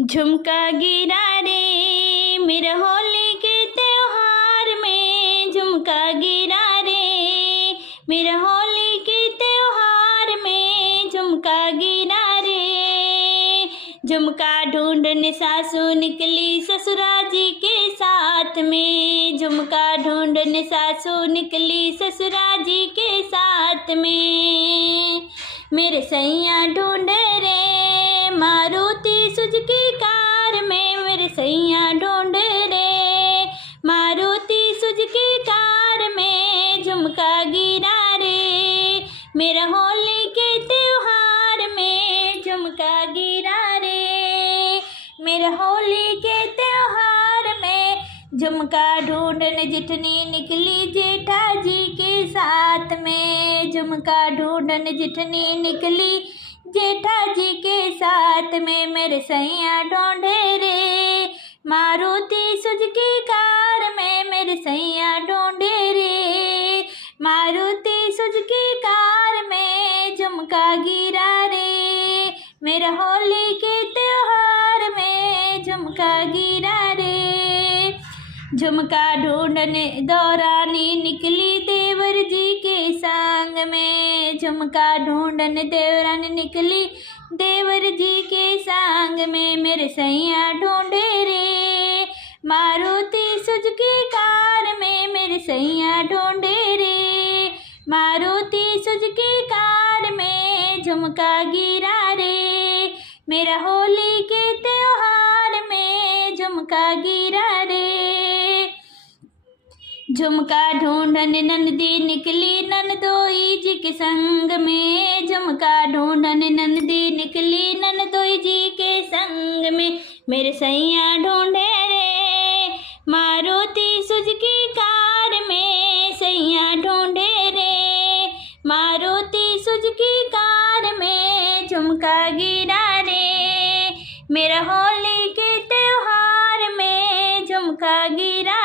झुमका गिरा रे मेरा होली के त्योहार में, झुमका गिरा रे मेरा होली के त्योहार में, झुमका गिरा रे। झुमका ढूंढने सासू निकली ससुरा जी के साथ में, झुमका ढूंढने सासू निकली ससुरा जी के साथ में। मेरे सैया ढूंढे रे मारुति सुजुकी कार में, मेरे सैया ढूंढे रे मारुति सुजुकी कार में, झुमका गिरा रे मेरा होली के त्योहार में, झुमका गिरा रे मेरा होली के त्योहार में। झुमका ढूंढने जितनी निकली जेठा जी के साथ में, झुमका ढूंढने जितनी निकली जेठा जी के साथ में। मेरे सैया ढूंढे रे मारुति सुजुकी कार में, मेरे सैया ढूंढे रे मारुति सुजुकी कार में, झुमका गिरा रे मेरा होली के त्योहार में, झुमका गिरा रे। झुमका ढूंढने दौरानी निकली देवर जी के संग में, झुमका ढूंढने देवरानी निकली देवर जी के संग में। मेरे सैया ढूंढे रे मारुति सुजुकी कार में, मेरे सैया ढूंढे रे मारुति सुजुकी कार में, झुमका गिरा रे मेरा होली के त्योहार में, झुमका गिरा रे। झुमका ढूंढने नंदी निकली नंदोई जी के संग में, झुमका ढूंढने नंदी निकली नंदोई जी के संग में। मेरे सैया ढूंढे रे मारुति सुजुकी कार में, सैया ढूंढे रे मारुति सुजुकी कार में, झुमका गिरा रे मेरा होली के त्योहार में, झुमका गिरा